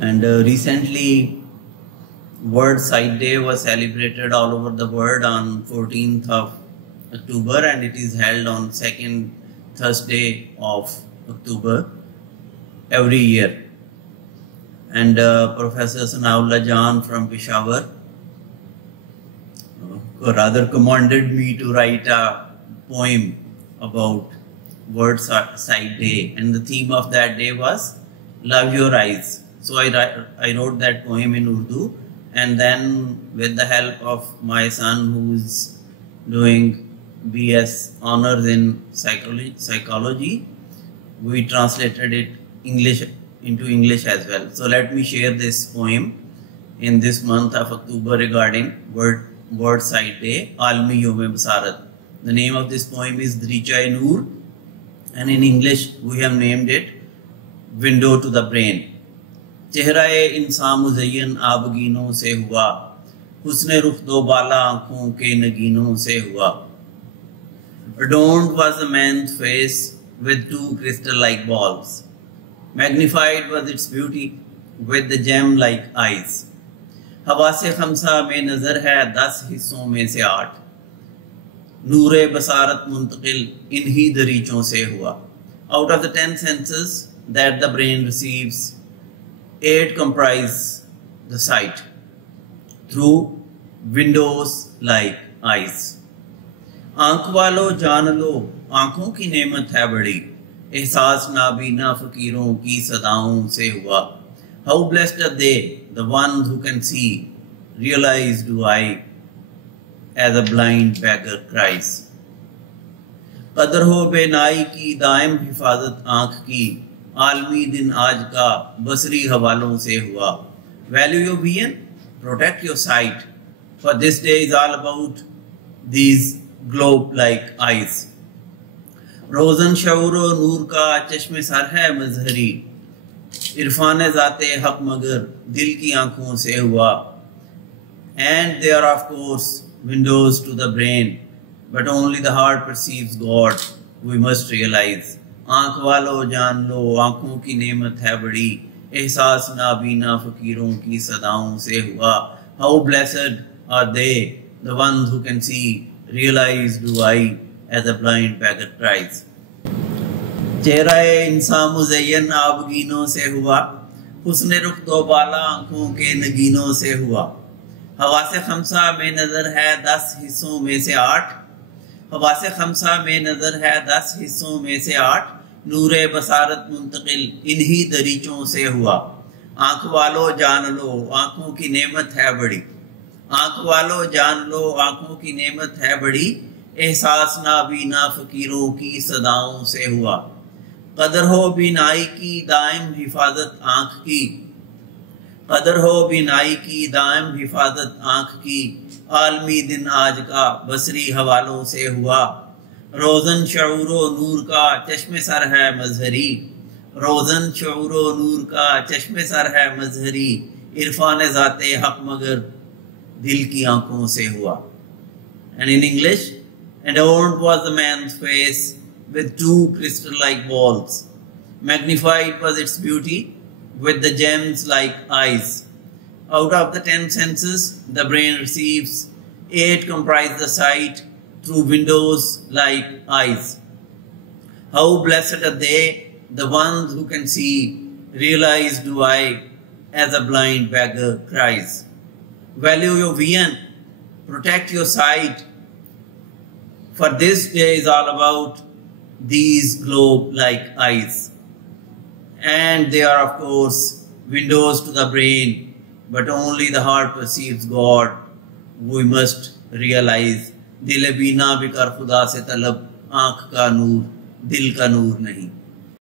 And recently, World Sight Day was celebrated all over the world on 14th of October, and it is held on second Thursday of October every year. And Professor Sanaullah Jan from Peshawar rather commanded me to write a poem about World Sight Day, and the theme of that day was Love Your Eyes. So I wrote that poem in Urdu, and then with the help of my son who is doing BS honors in psychology, we translated it into English as well. So let me share this poem in this month of October regarding World Sight Day, Almi Bصارت. The name of this poem is Darichah, and in English we have named it Window to the Brain. چہرہ انساں مزین گینوں سے ہوا، حسن رخ دوبالا آنکھوں کے نگینوں سے ہوا. Adorned was the man's face with two crystal-like balls. Magnified was its beauty with the gem-like eyes. حواس خمسہ میں نظر ہے 10 حصوں میں سے 8. نور بصارت منتقل انہی دریچوں سے ہوا. Out of the 10 senses that the brain receives, 8 comprise the sight through windows like eyes. آنکھ والو جان لو آنکھوں کی نعمت ہے بڑی، احساس نابینا فقیروں کی صداؤں سے ہوا. How blessed are they, the ones who can see, realize do I, as a blind beggar cries. قدر ہو بینائی کی دائم حفاظت آنکھ کی، عالمی دن آج کا بصری حوالوں سے ہوا. Value your vision, protect your sight, for this day is all about these globe-like eyes. روزن شعور و نور کا چشم سر ہے مزہری، عرفان ذات حق مگر دل کی آنکھوں سے ہوا. And they are of course windows to the brain, but only the heart perceives God, we must realize. آنکھ والو جان لو آنکھوں کی نعمت ہے بڑی، احساس نابینا فقیروں کی صداؤں سے ہوا. How blessed are they, the ones who can see, realize do I, as a blind beggar cries. چہرہ انساں مزین گینوں سے ہوا، حسن رخ دوبالا آنکھوں کے نگینوں سے ہوا. حواس خمسہ میں نظر ہے 10 حصوں میں سے 8. حواس خمسہ میں نظر ہے 10 حصوں میں سے 8. نور بصارت منتقل انہی دریچوں سے ہوا. آنکھ والو جان لو آنکھوں کی نعمت ہے بڑی، آنکھ والو جان لو آنکھوں کی نعمت ہے بڑی، احساس نابینا فقیروں کی صداؤں سے ہوا. قدر ہو بینائی کی دائم حفاظت آنکھ کی، قدر ہو بینائی کی دائم حفاظت آنکھ کی، عالمی دن آج کا بصری حوالوں سے ہوا. روزن شعور و نور کا چشم سر ہے مظہری، روزن شعور و نور کا چشم سر ہے مظہری، عرفان ذات حق مگر دل کی آنکھوں سے ہوا. And in English, adorned was the man's face with 2 crystal-like balls. Magnified was its beauty with the gems like eyes. Out of the 10 senses the brain receives, 8 comprise the sight through windows like eyes. How blessed are they, the ones who can see, realize do I, as a blind beggar cries. Value your vision, protect your sight, for this day is all about these globe-like eyes. And they are of course windows to the brain, but only the heart perceives God, we must realize. دل بینا بھی کر خدا سے طلب، آنکھ کا نور دل کا نور نہیں.